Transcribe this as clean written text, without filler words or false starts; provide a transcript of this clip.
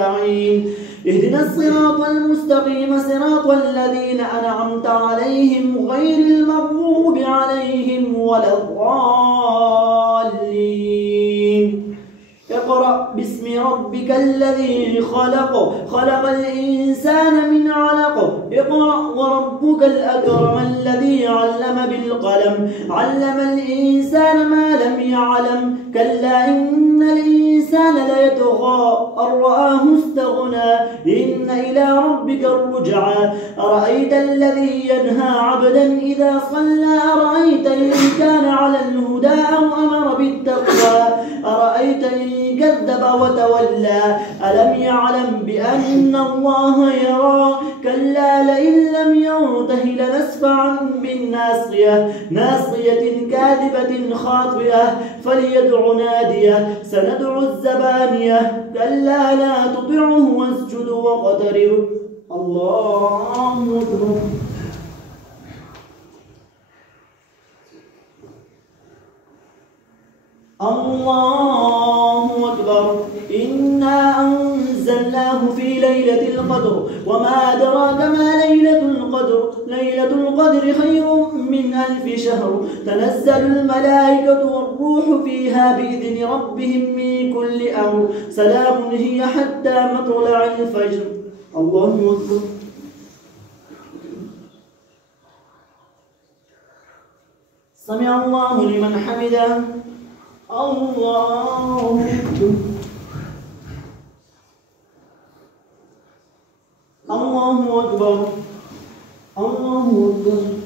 نستعين اهدنا الصراط المستقيم صراط الذين أنعمت عليهم غير المغضوب عليهم ولا الضالين. اقرأ باسم ربك الذي خلق خلق الإنسان من علق اقرأ وربك الأكرم الذي علم بالقلم علم الإنسان ما لم يعلم كلا إن الإنسان ليطغى أن رآه استغنى إن إلى ربك الرجعى أرأيت الذي ينهى عبدا إذا صلى أرأيت إن كان على الهدى أو أمر بالتقوى أرأيت إن كذب وتولى ألم يعلم بأن الله يرى كلا لئن لم ينته لنسفعا بالناصية ناصية كاذبة خاطئة فليدع ناديه سندع الزبانية كلا لا تطعه واسجد واقترب. الله أكبر. الله أكبر. إنا أنزلناه في ليلة القدر وما أدراك ما ليلة القدر ليلة القدر خير من 1000 شهر تنزل الملائكة والروح فيها بإذن ربهم من كل أمر سلام هي حتى مطلع الفجر. الله أكبر. سمع الله لمن حمده. الله أكبر. الله أكبر. الله أكبر.